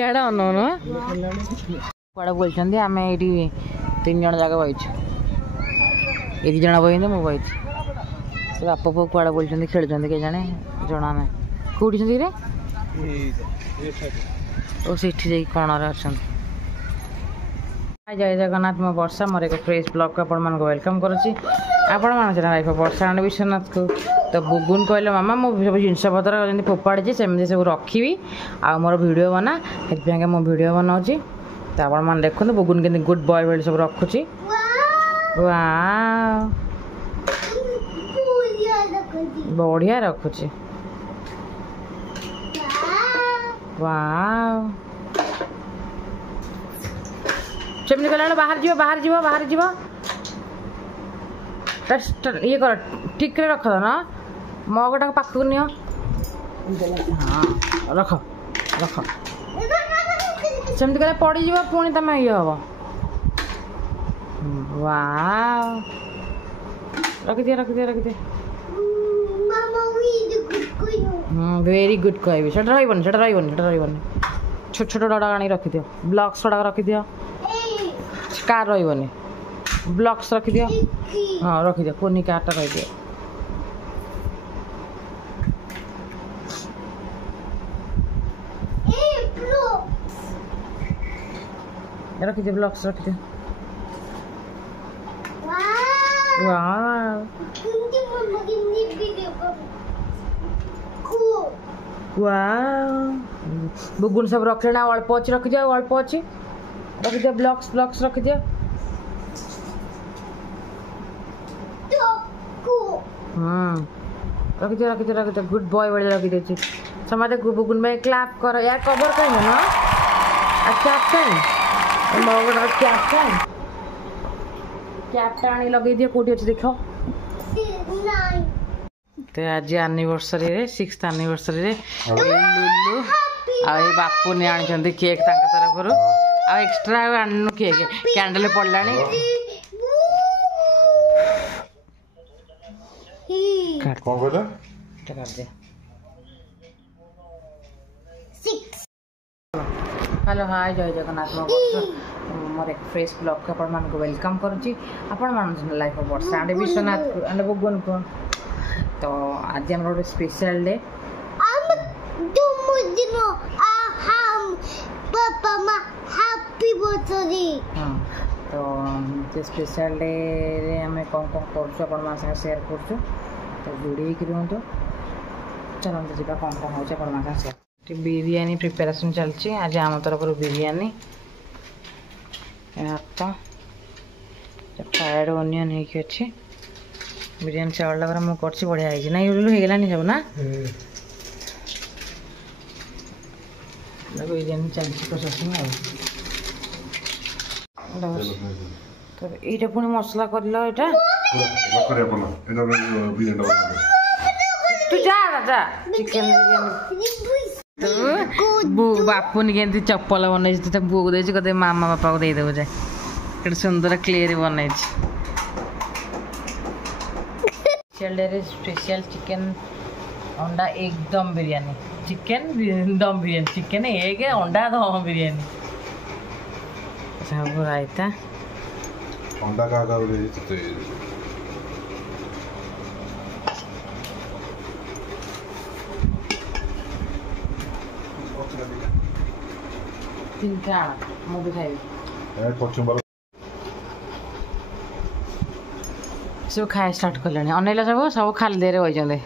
सियाड़ा अनौन कड़ा बोलते आम ये 3 जन जाक बच 1 जन बही मु बही से बाप पु कड़ा बोलते खेल के जाने जना ना कौटी रे ओ से कणर अच्छा जय जगन्नाथ मो वर्षा मोर एक फ्रेश ब्लॉग को आपण वेलकम करुच्ची आपण लाइफ वर्षा आने विश्वनाथ को तो बुगुन कहले मामा मो सब जिनस पतर जमी फोपाड़ी सेमती सब रखी आ मोर वीडियो बना से मो वीडियो बनाऊँगी तो आपण मैंने देखते बुगुन के गुड बॉय बेल सब रखुची बढ़िया रखुची सेमती कला बाहर जीव ये कर ठीक रख ना मगटा पाख नि हाँ रख रख सेमती कला पड़ जा पुणी तुम ये हम रखिदिए वेरी गुड कहबी से रही छोट छोट डा आनी रखिदि ब्लॉक्स गुड़ा रखिदि कार रही ब्लॉक्स रखिदि हाँ रखिदि कोनी कारटा रखिदि रखिदि ब्लॉक्स रखिदि बुगुन सब रख लेना अल्प अच्छी रखि दिया अल्प अच्छी रखि दिया ब्लॉक्स रखि दिया रखि दिया गुड बॉय वाले रखि दे समाते बुगुन में क्लैप कर यार कवर कहीं है ना कैप्टन मगड़ कैप्टन आनी लगे दिया कोटी अच्छी देखो तो आज एनिवर्सरी रे 6th एनिवर्सरी रे लुलु आ बापू ने आनी केक तरफ आ एक्स्ट्रा आनु केक कैंडल पड़ला हेलो हाय जय जगन्नाथ मोर एक फ्रेश ब्लॉग को आपण को वेलकम करुच्ची आपण मान life of Varsha and Vishwanath and Bugun को तो आज हम रोड स्पेशल डे तो स्पेशल डे रे हमें कौन कर शेयर कर तो जोड़ी रुहतु चलते जी कौन कौन हो शेयर बिरयानी प्रिपेरेसन चलती आज आम तरफ बिरयानी भात फ्राइड ओनियन होती बिरयानी चावल गुरा मुझे बढ़िया है ना होगलानी सब ना बिरयानी चलती प्रोसेसिंग तो ये पुणी मसला कर तू जा राजा चिकेन बिरयानी बापुनी के चप्पल बनई बो को दे कदे मामा बापा को देदेव जाए सुंदर क्लियर बनई स्पेशल चिकेन अंडा एकदम बिरयानी चिकेन दम बिरयानी चिकेन एक अंडा दम बिरयानी सब रायता अंडा का तीनटा मुझे खाइबी सब खाए स्टार्ट कले अनेला सब सब खाली देर होते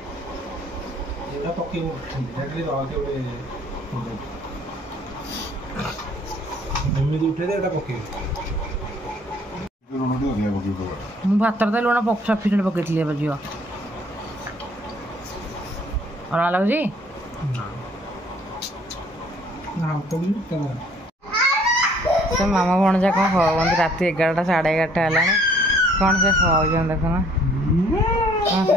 भात तो लुण सफिसीयंट पकई झील अड़ा लगे से मामा भणजा कौन खाओ रात 11टा 11:30 है कौन से खाओ देखना कौन से